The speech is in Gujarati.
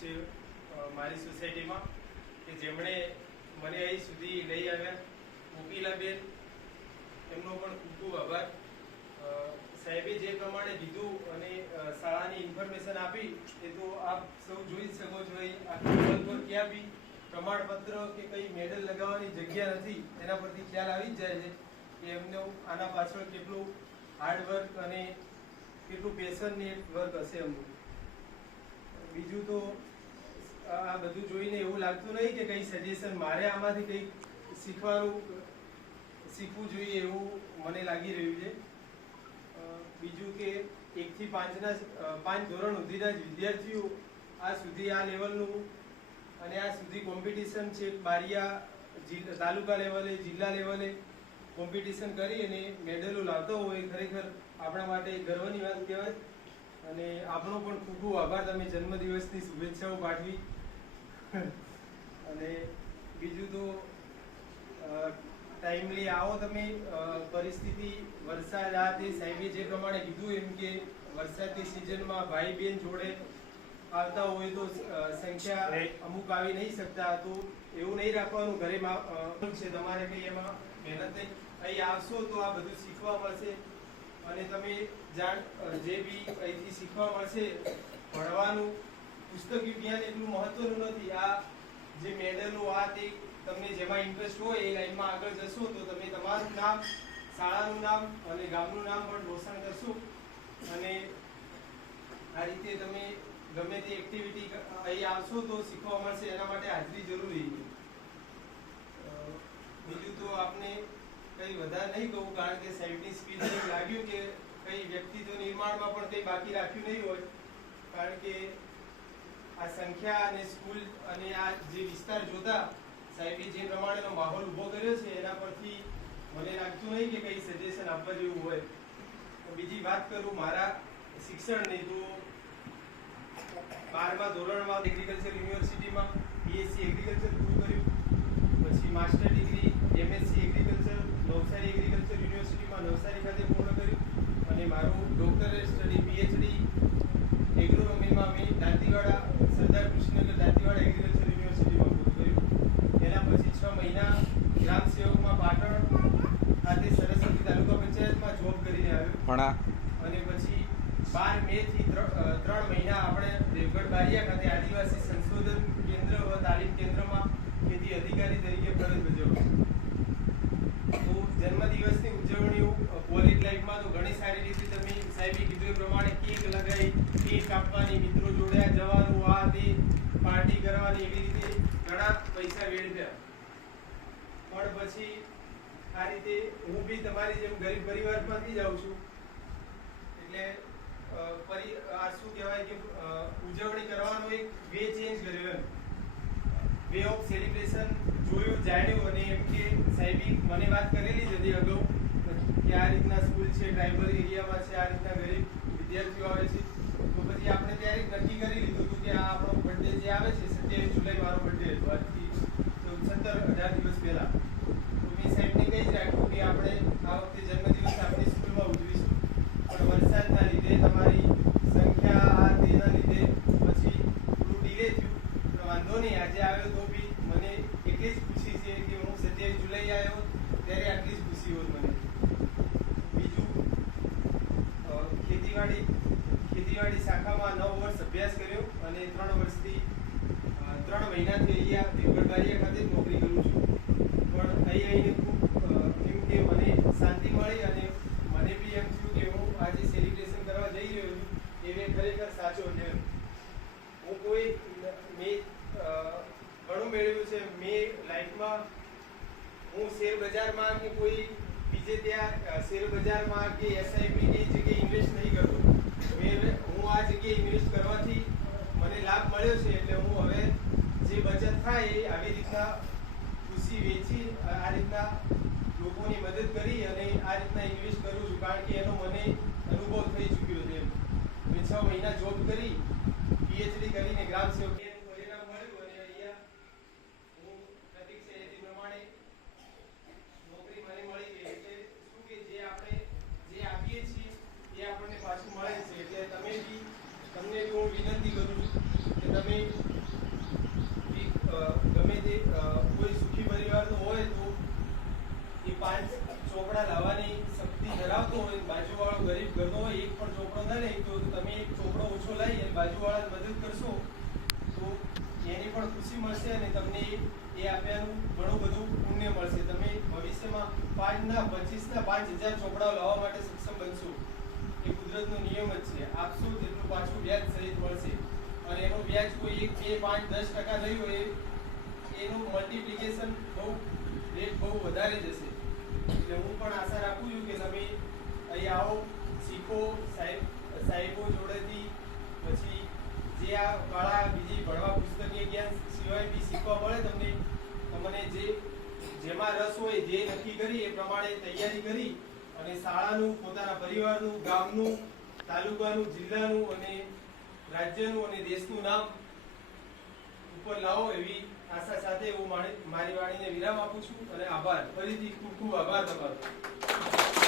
છે મારી સોસાયટીમાં, કે જેમણે મને અહીં સુધી લઈ આવ્યા. કોકિલાબેન એમનો પણ ખૂબ ખૂબ આભાર. સાહેબે જે પ્રમાણે લીધું અને શાળાની ઇન્ફોર્મેશન આપી, એ તો આપ સૌ જોઈ શકો છો પર ક્યાં બી પ્રમાણપત્ર કે કઈ મેડલ લગાવવાની જગ્યા નથી, એના પરથી ખ્યાલ આવી જ જાય છે કે એમને આના પાછળ કેટલું હાર્ડ વર્ક અને કેટલું પેશનની વર્ક હશે એમનું. બીજું તો આ બધું જોઈને એવું લાગતું નહીં કે કઈ સજેશન મારે આમાંથી કંઈક શીખવાનું, શીખવું જોઈએ એવું મને લાગી રહ્યું છે. બીજું કે એકથી પાંચના પાંચ ધોરણ સુધીના જ વિદ્યાર્થીઓ આ સુધી આ લેવલનું અને આ સુધી કોમ્પિટિશન છે બારિયા તાલુકા લેવલે જિલ્લા લેવલે કોમ્પિટિશન કરી અને મેડલો લાવતો હોય ખરેખર આપણા માટે ગર્વની વાત કહેવાય. અને આપણો પણ ખૂબ ખૂબ આભાર. તમે જન્મદિવસની શુભેચ્છાઓ પાઠવી. અને બીજું તો ટાઈમલી આવો તમે પરિસ્થિતિ વરસાદ આ તે સાહેબે જે પ્રમાણે કીધું એમ કે વરસાદની સિઝનમાં ભાઈ બહેન જોડે આવતા હોય તો સંખ્યા અમુક આવી નહીં શકતા તો એવું નહીં રાખવાનું ઘરે છે તમારે કંઈ એમાં મહેનત નહીં. અહીં આવશો તો આ બધું શીખવા મળશે. અને તમે જાણ જે બી અહીંથી શીખવા મળશે ભણવાનું પુસ્તકી જ્ઞાન એટલું મહત્વનું નથી. આ જે મેડલો, આ તે તમને જેમાં ઇન્ટરેસ્ટ હોય એ લાઈનમાં આગળ જશો તો તમે તમારું નામ, શાળાનું નામ અને ગામનું નામ પણ રોશન કરશો. અને આ રીતે તમે ગમે તે એક્ટિવિટી અહીં આવશો તો શીખવા મળશે. એના માટે હાજરી જરૂરી છે. બીજું તો આપને કંઈ વધારે નહીં કહું, કારણ કે સાહેબની સ્પીચ લાગ્યું કે કઈ વ્યક્તિત્વ નિર્માણમાં પણ કંઈ બાકી રાખ્યું નહીં હોય. કારણ કે આ સંખ્યા અને સ્કૂલ અને આ જે વિસ્તાર જોતા સાહેબે જે પ્રમાણેનો માહોલ ઊભો કર્યો છે, એના પરથી મને લાગતું નહીં કે કંઈ સજેશન આપવા જેવું હોય. બીજી વાત કરું, મારા શિક્ષણની તો બારમા ધોરણમાં એગ્રીકલ્ચર યુનિવર્સિટીમાં બીએસસી એગ્રીકલ્ચર પૂરું કર્યું. પછી master degree MSc agriculture Navsari agriculture યુનિવર્સિટીમાં નવસારી ખાતે પૂર્ણ કર્યું. અને મારું ડોક્ટરેટ સ્ટડી પીએચડી એગ્રોનોમીમાં મેં દાંતીવાડા સરદાર કૃષ્ણનગર દાંતીવાડા એગ્રીકલ્ચર યુનિવર્સિટીમાં પૂરું કર્યું એના પછી છ મહિના ગ્રામ સેવકમાં પાટણ ખાતે સરસ્વતી તાલુકા પંચાયતમાં જોબ આ અને પછી બાર મે થી ત્રણ મહિના આપણે દેવગઢ બારિયા ખાતે આદિવાસી સંશોધન કેન્દ્ર વ તાલીમ કેન્દ્રમાં ખેતી અધિકારી તરીકે ફરજ બજાવ્યો તો જન્મદિવસની ઉજવણીઓ કોલેજ લાઈફમાં તો ઘણી સારી રીતે તમે સાહેબે કીધું પ્રમાણે કેક લગાવી, કેક કાપવાની, મિત્રો જોડ્યા જવાનું, આ તે પાર્ટી કરવાની એવી રીતે ઘણા પૈસા વેડફ્યા. પણ પછી આ રીતે હું બી તમારી જેમ ગરીબ પરિવારમાંથી જ આવું છું. એટલે પરી આ શું કહેવાય કે ઉજવણી કરવાનો એક વે ચેન્જ કર્યો એમ. વે ઓફ સેલિબ્રેશન જોયું, જાણ્યું અને એમ કે સાહેબી મને વાત કરેલી જ હતી અગાઉ કે આ રીતના સ્કૂલ છે ટ્રાઇબલ એરિયામાં છે, આ રીતના ગરીબ વિદ્યાર્થીઓ આવે છે. તો પછી આપણે ત્યારે નક્કી કરી લીધું હતું કે આ આપણો બર્થડે જે આવે છે સત્યાવીસ જુલાઈ મારો બર્થડે હતો આજથી સત્તર અઢાર દિવસ પહેલા તો મેં સાહેબને કહી જ રાખ્યું કે આપણે આ વખતે જન્મદિવસ આપણી સ્કૂલમાં ઉજવીશું પણ વરસાદના લીધે તમારી સંખ્યા આ તેના લીધે પછી થોડું ડીલે થયું પણ વાંધો નહીં આજે આવ્યો તો બી મને એટલી જ ખુશી છે કે હું સત્યાવીસ જુલાઈ આવ્યો ત્યારે આટલી જ ખુશી હોત મને બીજું અ, ખેતીવાડી ખેતીવાડી શાખામાં નવ વર્ષ અભ્યાસ કર્યો અને ત્રણ વર્ષથી ત્રણ મહિનાથી અહીંયા દેવગઢ બારિયા ખાતે નોકરી કરું છું. પણ અહીં આવીને ખૂબ એમ કે મને શાંતિ મળી અને મને બી એમ થયું કે હું આજે સેલિબ્રેશન કરવા જઈ રહ્યો છું. એ મેં ખરેખર સાચો છે હું કોઈ, મેં ઘણું મેળવ્યું છે. મેં લાઈફમાં, હું શેર બજારમાં કે કોઈ બીજે ત્યાં શેર બજારમાં કે એસઆઈપી કે જગ્યાએ ઇન્વેસ્ટ નહીં કરતો મેં હું આ જગ્યાએ ઇન્વેસ્ટ કરવાથી મને લાભ મળ્યો છે એટલે હું હવે જે બચત થાય એ આવી રીતના ખુશી વેચી આ રીતના લોકોની મદદ કરી અને આ રીતના ઇન્વેસ્ટ કરું છું કારણ કે એનો મને અનુભવ થઈ ચૂક્યો છે એમ મેં છ મહિના જોબ કરી પીએચડી કરીને ગ્રામ સેવક એનું પરિણામ મળ્યું અને અહીંયા હું પ્રતિક છે એ પ્રમાણે નોકરી મને મળી ગઈ એટલે શું કે જે આપણે જે આપીએ છીએ એ આપણને પાછું મળે છે એટલે તમે બી તમને બી હું વિનંતી કરું છું કે તમે ગમે તે અ, કોઈ સુખી પરિવારનો હોય તો એ પાંચ ચોપડા લાવવાની શક્તિ ધરાવતો હોય બાજુવાળો ગરીબ ઘરનો હોય એક પણ ચોપડો ના લે તો તમે એક ચોપડો ઓછો લઈ અને બાજુવાળા મદદ કરશો તો એની પણ ખુશી મળશે અને તમને એ આપ્યાનું ઘણું બધું પુણ્ય મળશે. તમે ભવિષ્યમાં પાંચના પચીસના પાંચ હજાર ચોપડાઓ લાવવા માટે સક્ષમ બનશો. એ કુદરતનો નિયમ જ છે. આપશો તેટલું પાછું વ્યાજ સહિત મળશે. અને એનું વ્યાજ કોઈ એક બે પાંચ દસ ટકા નહીં હોય એનું મલ્ટિપ્લિકેશન બહુ રેટ બહુ વધારે જશે. એટલે હું પણ આશા રાખું છું કે તમે અહીં આવો, શીખો, સાહેબ, સાહેબો જોડેથી, પછી જે આ કળા બીજી ભણવા પુસ્તકીય જ્ઞાન સિવાય બી શીખવા મળે તમને તમને જે, જેમાં રસ હોય જે નક્કી કરી એ પ્રમાણે તૈયારી કરી અને શાળાનું, પોતાના પરિવારનું, ગામનું, તાલુકાનું, જિલ્લાનું અને રાજ્યનું અને દેશનું નામ ઉપર લાવો એવી આશા સાથે હું મારી વાણીને વિરામ આપું છું અને આભાર. ફરીથી ખૂબ ખૂબ આભાર તમારો.